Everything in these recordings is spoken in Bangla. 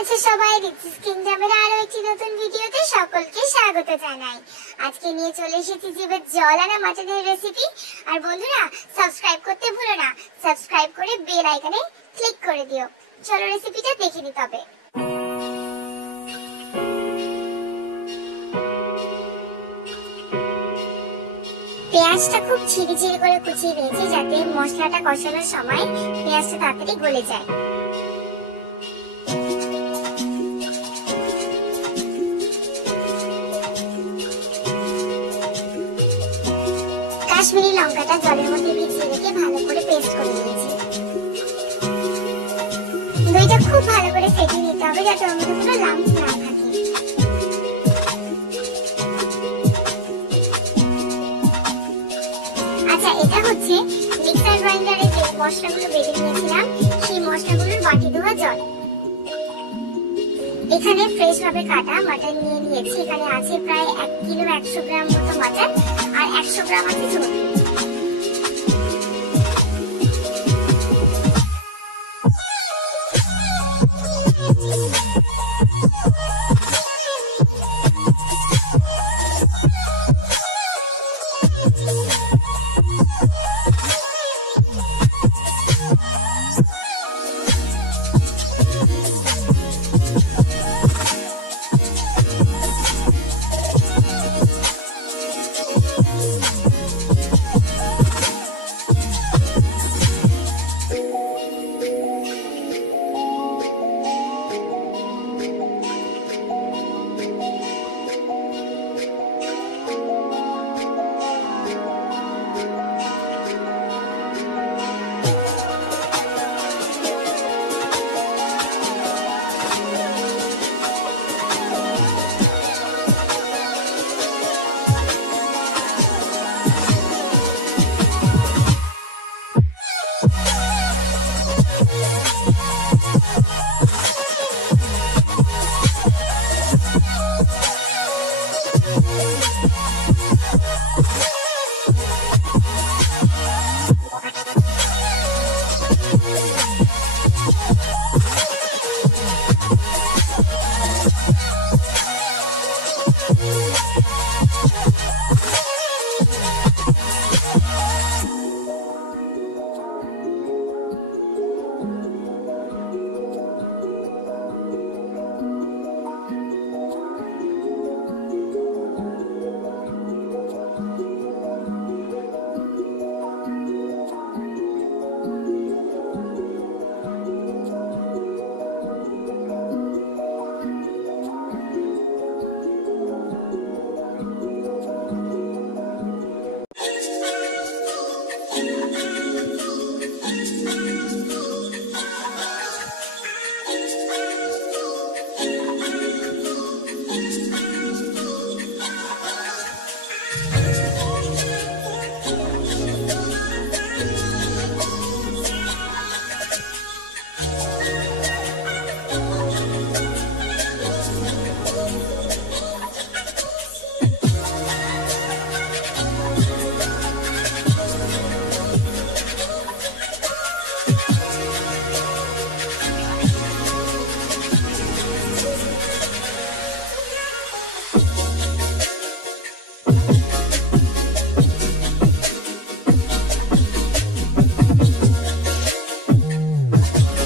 আছে সবাই, রিচিস কিংডমের আরো একটি নতুন ভিডিওতে সকলকে স্বাগত জানাই। আজকে নিয়ে চলে এসেছি জিভে জল আনা মাটনের রেসিপি। আর বন্ধুরা, সাবস্ক্রাইব করতে ভুলো না, সাবস্ক্রাইব করে বেল আইকনে ক্লিক করে দিও। চলো রেসিপিটা দেখে নিতে হবে। পেঁয়াজটা খুব ঝিরিঝিরি করে কুচিয়ে নিয়েছি, যাতে মশলাটা কষানোর সময় পেঁয়াজটা তাড়াতাড়ি গলে যায়। কাশ্মীরি লঙ্কাটা জলের মধ্যে ভিজিয়ে রেখে ভালো করে পেস্ট করে নিয়েছি। দইটা খুব ভালো করে ফেটে নিতে হবে, যাতে ওর মধ্যে কোনো লাম্প না থাকে। আচ্ছা, এটা হচ্ছে মিক্সার গ্রাইন্ডারে যে মশলাগুলো বেটে নিয়েছিলাম, সেই মশলাগুলোর বাটি ধোয়া জল। এখানে ফ্রেশ ভাবে কাটা মাটন নিয়ে নিয়েছি। এখানে আছে প্রায় 1 কিলো 100 গ্রাম মতো মাটন, আর 100 গ্রাম আছে ঝোল।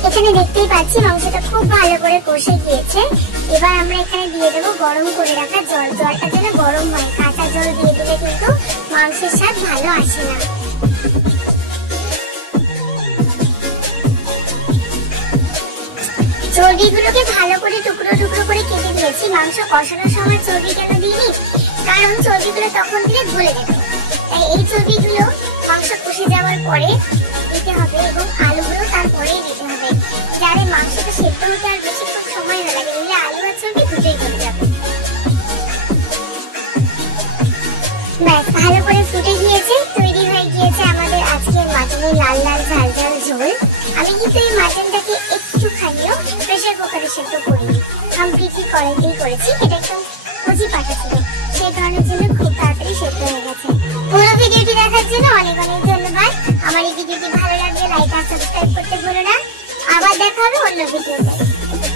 এখানে দেখতেই পাচ্ছি মাংসটা খুব ভালো করে কষে গিয়েছে। এবার আমরা এখানে দিয়ে দেবো গরম করে রাখা জল। জলটা যেন গরম হয়, কাঁচা জল দিয়ে দিলে কিন্তু মাংসের স্বাদ ভালো আসে না। চর্বিগুলোকে ভালো করে টুকরো টুকরো করে কেটে দিয়েছি। মাংস কষানোর সময় চর্বি কেন দিইনি, কারণ চর্বিগুলো তখন দিলে গলে যেত। তাই এই চর্বিগুলো মাংস কষে যাওয়ার পরে দিতে হবে, এবং আলুগুলো তারপরেই দিতে হবে, যাতে মাংসটা সেদ্ধ হতে আর বেশিক্ষণ সময় না লাগে। নিলে আলু আর চর্বি দুটোই চলে যাবে। ব্যাস, ভালো করে ফুটে গিয়েছে, তৈরি হয়ে গিয়েছে আমাদের আজকের মাটনের লাল লাল ঝাল ঝাল ঝোল। আমি কিন্তু এই মাটনটাকে একটুখানিও প্রেসার কুকারে সেদ্ধ করিনি, কমপ্লিটলি কড়াইতেই করেছি। এটা একদম কচি পাটা ছিল, সেই ধরনের জন্য খুব তাড়াতাড়ি সেদ্ধ হয়ে গেছে। পুরো ভিডিওটি দেখার জন্য অনেক অনেক ধন্যবাদ। আমার এই ভিডিওটি ভালো লাগলে লাইক আর সাবস্ক্রাইব করতে ভুলো না। আবার দেখা হবে অন্য ভিডিওতে।